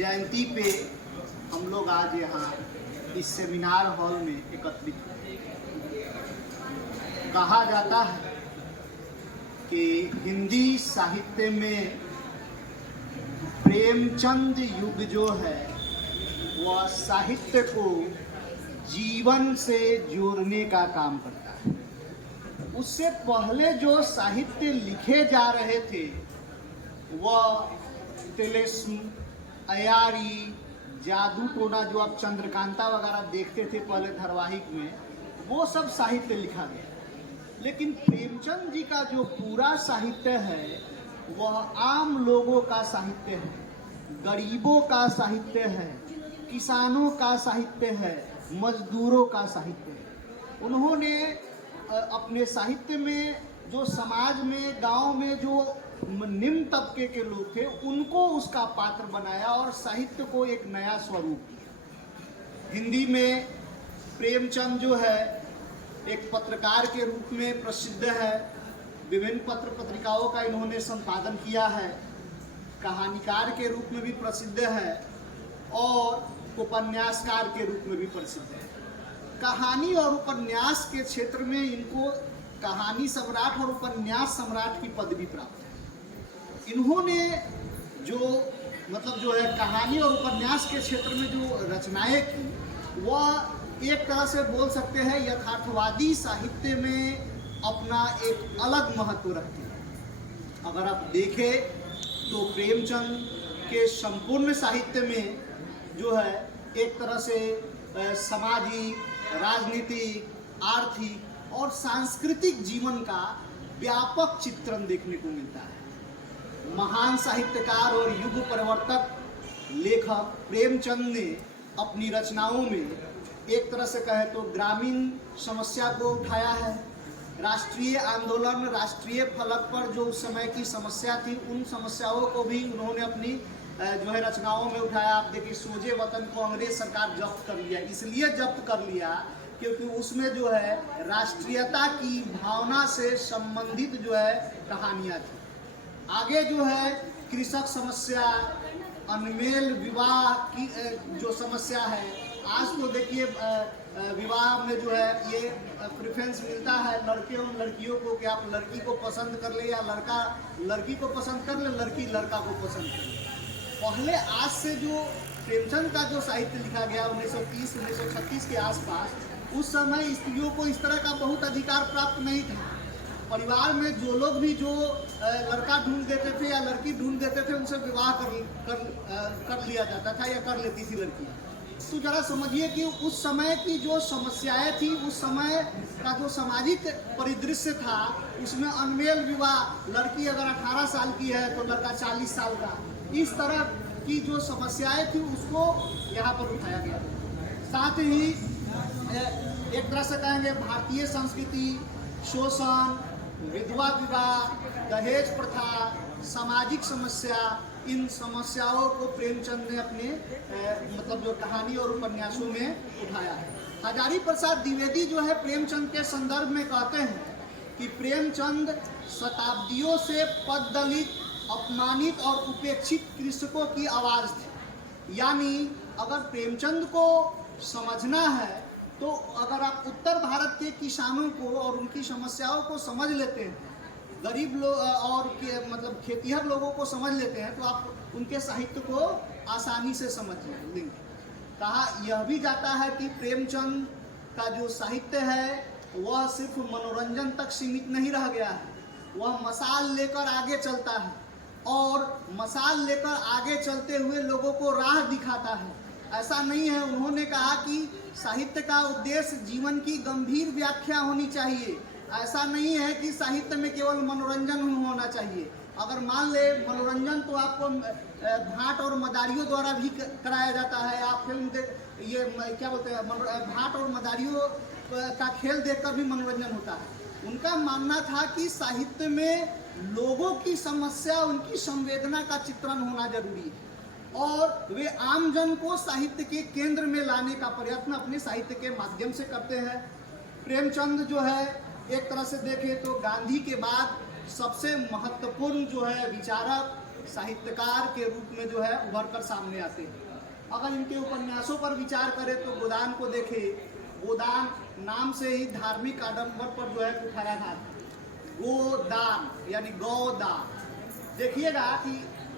जयंती पे हम लोग आज यहाँ इस सेमिनार हॉल में एकत्रित हुए। कहा जाता है कि हिंदी साहित्य में प्रेमचंद युग जो है वह साहित्य को जीवन से जोड़ने का काम करता है। उससे पहले जो साहित्य लिखे जा रहे थे वह तिलिस्म, अयारी, जादू टोना, जो आप चंद्रकांता वगैरह देखते थे पहले धारावाहिक में, वो सब साहित्य लिखा गया। लेकिन प्रेमचंद जी का जो पूरा साहित्य है वह आम लोगों का साहित्य है, गरीबों का साहित्य है, किसानों का साहित्य है, मजदूरों का साहित्य है। उन्होंने अपने साहित्य में जो समाज में, गांव में जो निम्न तबके के लोग थे उनको उसका पात्र बनाया और साहित्य को एक नया स्वरूप दिया। हिंदी में प्रेमचंद जो है एक पत्रकार के रूप में प्रसिद्ध है। विभिन्न पत्र पत्रिकाओं का इन्होंने संपादन किया है। कहानीकार के रूप में भी प्रसिद्ध है और उपन्यासकार के रूप में भी प्रसिद्ध है। कहानी और उपन्यास के क्षेत्र में इनको कहानी सम्राट और उपन्यास सम्राट की पदवी प्राप्त है। इन्होंने जो है कहानी और उपन्यास के क्षेत्र में जो रचनाएं की वह एक तरह से बोल सकते हैं यथार्थवादी साहित्य में अपना एक अलग महत्व रखती है। अगर आप देखें तो प्रेमचंद के संपूर्ण साहित्य में जो है एक तरह से सामाजिक, राजनीतिक, आर्थिक और सांस्कृतिक जीवन का व्यापक चित्रण देखने को मिलता है। महान साहित्यकार और युग परिवर्तक लेखक प्रेमचंद ने अपनी रचनाओं में एक तरह से कहे तो ग्रामीण समस्या को उठाया है। राष्ट्रीय आंदोलन, राष्ट्रीय फलक पर जो उस समय की समस्या थी उन समस्याओं को भी उन्होंने अपनी जो है रचनाओं में उठाया। आप देखिए, सोजे वतन को अंग्रेज सरकार जब्त कर लिया, इसलिए जब्त कर लिया क्योंकि उसमें जो है राष्ट्रीयता की भावना से संबंधित जो है कहानियाँ थी। आगे जो है कृषक समस्या, अनमेल विवाह की जो समस्या है, आज तो देखिए विवाह में जो है ये प्रेफरेंस मिलता है लड़के और लड़कियों को कि आप लड़की को पसंद कर ले या लड़का लड़की को पसंद कर ले, लड़की लड़का को पसंद कर ले। पहले आज से जो प्रेमचंद का जो साहित्य लिखा गया 1930-1936 के आसपास, उस समय स्त्रियों को इस तरह का बहुत अधिकार प्राप्त नहीं था। परिवार में जो लोग भी जो लड़का ढूंढ देते थे या लड़की ढूंढ देते थे उनसे विवाह कर लिया जाता था या कर लेती थी लड़की। तो जरा समझिए कि उस समय की जो समस्याएं थी, उस समय का जो सामाजिक परिदृश्य था, उसमें अनमेल विवाह, लड़की अगर 18 साल की है तो लड़का 40 साल का, इस तरह की जो समस्याएं थी उसको यहाँ पर उठाया गया। साथ ही एक तरह से कहेंगे भारतीय संस्कृति, शोषण, विधवा विवाह, दहेज प्रथा, सामाजिक समस्या, इन समस्याओं को प्रेमचंद ने अपने जो कहानी और उपन्यासों में उठाया है। हजारी प्रसाद द्विवेदी जो है प्रेमचंद के संदर्भ में कहते हैं कि प्रेमचंद शताब्दियों से पद दलित, अपमानित और उपेक्षित कृषकों की आवाज़ थी। यानी अगर प्रेमचंद को समझना है तो अगर आप उत्तर भारत के किसानों को और उनकी समस्याओं को समझ लेते हैं, गरीब लोग और खेतिहर लोगों को समझ लेते हैं, तो आप उनके साहित्य को आसानी से समझ लेंगे। कहा यह भी जाता है कि प्रेमचंद का जो साहित्य है वह सिर्फ मनोरंजन तक सीमित नहीं रह गया है, वह मसाल लेकर आगे चलता है और मसाल लेकर आगे चलते हुए लोगों को राह दिखाता है। ऐसा नहीं है, उन्होंने कहा कि साहित्य का उद्देश्य जीवन की गंभीर व्याख्या होनी चाहिए। ऐसा नहीं है कि साहित्य में केवल मनोरंजन होना चाहिए। अगर मान ले मनोरंजन तो आपको भाट और मदारियों द्वारा भी कराया जाता है। आप फिल्म भाट और मदारियों का खेल देखकर भी मनोरंजन होता है। उनका मानना था कि साहित्य में लोगों की समस्या, उनकी संवेदना का चित्रण होना जरूरी है और वे आमजन को साहित्य के केंद्र में लाने का प्रयत्न अपने साहित्य के माध्यम से करते हैं। प्रेमचंद जो है एक तरह से देखें तो गांधी के बाद सबसे महत्वपूर्ण जो है विचारक साहित्यकार के रूप में जो है उभर कर सामने आते हैं। अगर इनके उपन्यासों पर विचार करें तो गोदान को देखें। गोदान नाम से ही धार्मिक आडंबर पर जो है कुठाराघात, गोदान यानी गौदान। देखिएगा कि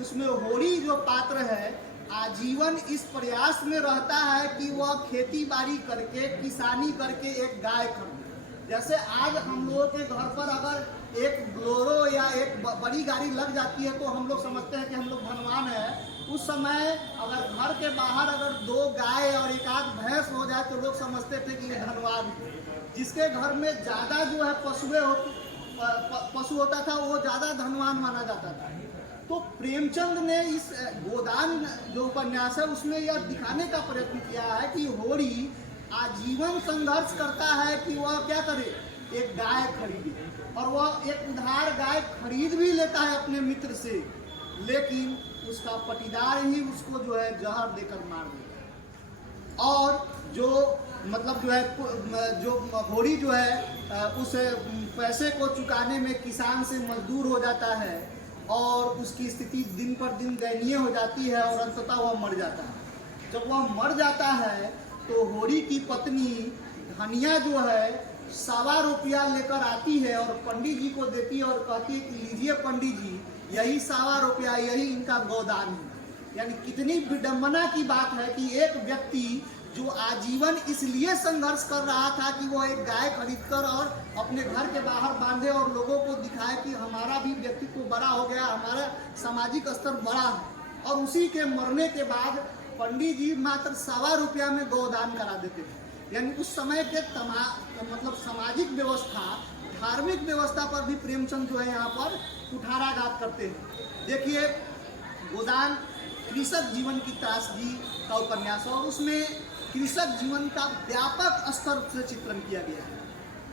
उसमें होरी जो पात्र है आजीवन इस प्रयास में रहता है कि वह खेती बाड़ी करके, किसानी करके एक गाय खरीदे। जैसे आज हम लोगों के घर पर अगर एक ब्लोरो या एक बड़ी गाड़ी लग जाती है तो हम लोग समझते हैं कि हम लोग धनवान हैं। उस समय अगर घर के बाहर अगर 2 गाय और 1 आध भैंस हो जाए तो लोग समझते थे कि ये धनवान है। जिसके घर में ज़्यादा जो है पशु होता था वो ज़्यादा धनवान माना जाता था। तो प्रेमचंद ने इस गोदान जो उपन्यास है उसमें यह दिखाने का प्रयत्न किया है कि होरी आजीवन संघर्ष करता है कि वह क्या करे, एक गाय खरीदे, और वह एक उधार गाय खरीद भी लेता है अपने मित्र से, लेकिन उसका पटीदार ही उसको जो है जहर देकर मार देता है। और जो मतलब जो है जो होरी जो है उस पैसे को चुकाने में किसान से मजदूर हो जाता है और उसकी स्थिति दिन पर दिन दयनीय हो जाती है और अंततः वह मर जाता है। जब वह मर जाता है तो होरी की पत्नी धनिया जो है 1.25 रुपया लेकर आती है और पंडित जी को देती है और कहती है कि लीजिए पंडित जी, यही 1.25 रुपया, यही इनका गोदान है। यानी कितनी विडंबना की बात है कि एक व्यक्ति जो आजीवन इसलिए संघर्ष कर रहा था कि वो एक गाय खरीदकर और अपने घर के बाहर बांधे और लोगों को दिखाए कि हमारा भी व्यक्तित्व बड़ा हो गया, हमारा सामाजिक स्तर बड़ा है, और उसी के मरने के बाद पंडित जी मात्र 1.25 रुपया में गोदान करा देते थे। यानी उस समय के मतलब सामाजिक व्यवस्था, धार्मिक व्यवस्था पर भी प्रेमचंद जो है यहाँ पर कुठाराघात करते हैं। देखिए गोदान कृषक जीवन की त्रासदी का उपन्यास है और उसमें कृषक जीवन का व्यापक स्तर से चित्रण किया गया है।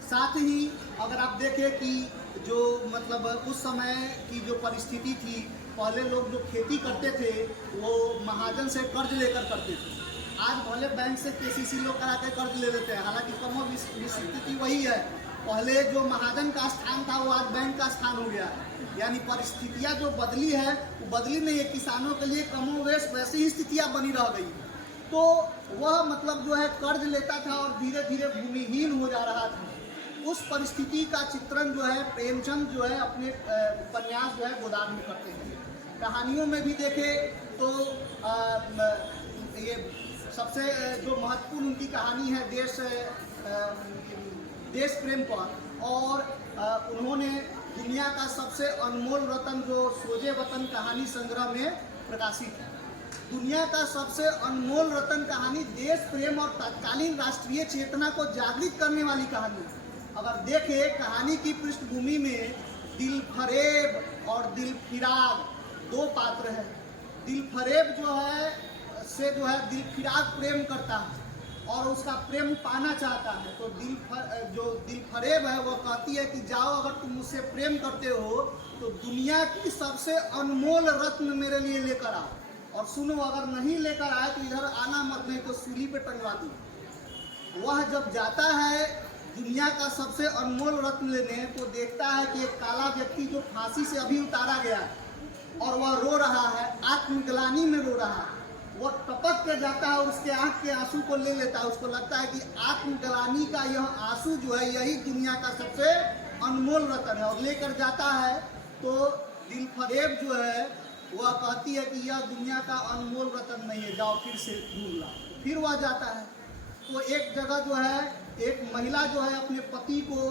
साथ ही अगर आप देखें कि जो मतलब उस समय की जो परिस्थिति थी, पहले लोग जो खेती करते थे वो महाजन से कर्ज लेकर करते थे। आज भले बैंक से केसीसी लोग करा के कर्ज ले लेते हैं, हालांकि कमो स्थिति वही है। पहले जो महाजन का स्थान था वो आज बैंक का स्थान हो गया है। यानी परिस्थितियाँ जो बदली है वो बदली नहीं है, किसानों के लिए कमोवेश वैसी ही स्थितियाँ बनी रह गई। तो वह मतलब जो है कर्ज लेता था और धीरे धीरे भूमिहीन हो जा रहा था। उस परिस्थिति का चित्रण जो है प्रेमचंद जो है अपने उपन्यास जो है गोदान में करते हैं। कहानियों में भी देखें तो ये सबसे जो महत्वपूर्ण उनकी कहानी है देश प्रेम पर, और उन्होंने दुनिया का सबसे अनमोल रतन जो सोजे वतन कहानी संग्रह में प्रकाशित है। दुनिया का सबसे अनमोल रतन कहानी देश प्रेम और तत्कालीन राष्ट्रीय चेतना को जागृत करने वाली कहानी। अगर देखें कहानी की पृष्ठभूमि में दिलफरेब और दिलफिराग 2 पात्र हैं। दिलफरेब जो है दिलफिराग प्रेम करता है और उसका प्रेम पाना चाहता है। तो दिलफरेब है वो कहती है कि जाओ, अगर तुम मुझसे प्रेम करते हो तो दुनिया की सबसे अनमोल रत्न मेरे लिए लेकर आओ, और सुनो अगर नहीं लेकर आए तो इधर आना मत, नहीं तो सूली पे टंगवा दो। वह जब जाता है दुनिया का सबसे अनमोल रत्न लेने तो देखता है कि एक काला व्यक्ति जो फांसी से अभी उतारा गया है और वह रो रहा है, आत्मग्लानि में रो रहा है। वह टपक के जाता है और उसके आंख के आंसू को ले लेता है। उसको लगता है कि आत्मग्लानि का यह आंसू जो है यही दुनिया का सबसे अनमोल रत्न है, और लेकर जाता है। तो दिलफरेब जो है वह कहती है कि यह दुनिया का अनमोल रत्न नहीं है, जाओ फिर से ढूंढ लाओ। फिर वह जाता है तो एक जगह जो है एक महिला जो है अपने पति को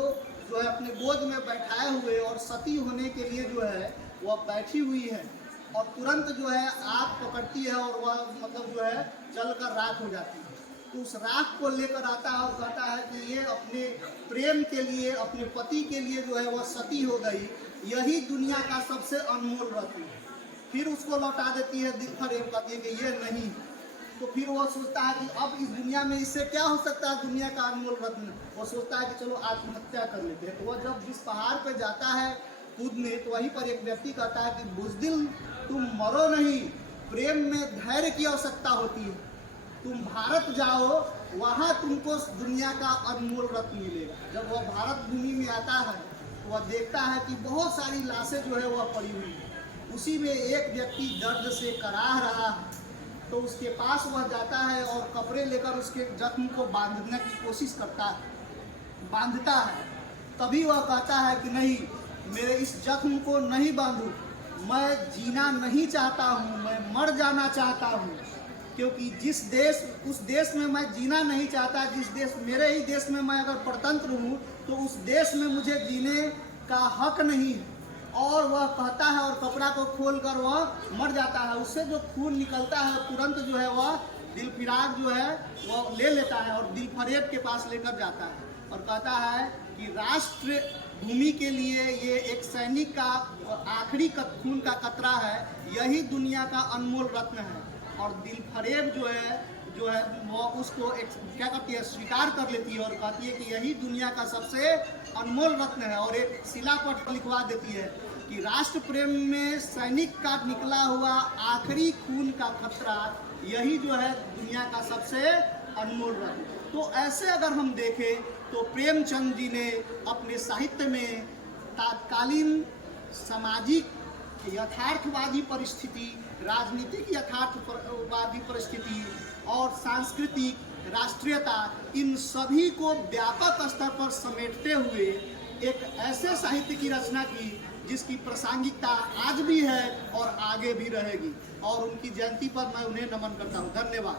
जो है अपने गोद में बैठाए हुए और सती होने के लिए जो है वह बैठी हुई है, और तुरंत जो है आग पकड़ती है और वह मतलब जो है जलकर राख हो जाती है। तो उस राख को लेकर आता है और कहता है कि ये अपने प्रेम के लिए, अपने पति के लिए जो है वह सती हो गई, यही दुनिया का सबसे अनमोल रत्न। फिर उसको लौटा देती है दिलफरेब, कहती है कि ये नहीं। तो फिर वो सोचता है कि अब इस दुनिया में इससे क्या हो सकता है, दुनिया का अनमोल रत्न। वो सोचता है कि चलो आत्महत्या कर लेते हैं। तो वह जब जिस पहाड़ पे जाता है कूदने, तो वहीं पर एक व्यक्ति कहता है कि बुज़दिल तुम मरो नहीं, प्रेम में धैर्य की आवश्यकता होती है। तुम भारत जाओ, वहाँ तुमको दुनिया का अनमोल रत्न मिलेगा। जब वह भारत भूमि में आता है तो वह देखता है कि बहुत सारी लाशें जो है वह पड़ी हुई है, उसी में एक व्यक्ति दर्द से कराह रहा है, तो उसके पास वह जाता है और कपड़े लेकर उसके जख्म को बांधने की कोशिश करता है, बांधता है। तभी वह कहता है कि नहीं, मेरे इस जख्म को नहीं बांधो, मैं जीना नहीं चाहता हूँ, मैं मर जाना चाहता हूँ। क्योंकि उस देश में मैं जीना नहीं चाहता, मेरे ही देश में मैं अगर परतंत्र हूँ तो उस देश में मुझे जीने का हक नहीं है। और वह कहता है और कपड़ा को खोलकर वह मर जाता है। उससे जो खून निकलता है तुरंत जो है वह दिलफिराक जो है वह ले लेता है और दिलफरेब के पास लेकर जाता है और कहता है कि राष्ट्र भूमि के लिए ये एक सैनिक का आखिरी खून का कतरा है, यही दुनिया का अनमोल रत्न है। और दिलफरेब जो है वो उसको क्या करती है, स्वीकार कर लेती है और कहती है कि यही दुनिया का सबसे अनमोल रत्न है। और एक शिलापट पर लिखवा देती है कि राष्ट्र प्रेम में सैनिक का निकला हुआ आखिरी खून का खतरा यही जो है दुनिया का सबसे अनमोल रत्न। तो ऐसे अगर हम देखें तो प्रेमचंद जी ने अपने साहित्य में तात्कालीन सामाजिक यथार्थवादी परिस्थिति, राजनीतिक यथार्थवादी परिस्थिति और सांस्कृतिक राष्ट्रीयता, इन सभी को व्यापक स्तर पर समेटते हुए एक ऐसे साहित्य की रचना की जिसकी प्रासंगिकता आज भी है और आगे भी रहेगी। और उनकी जयंती पर मैं उन्हें नमन करता हूँ। धन्यवाद।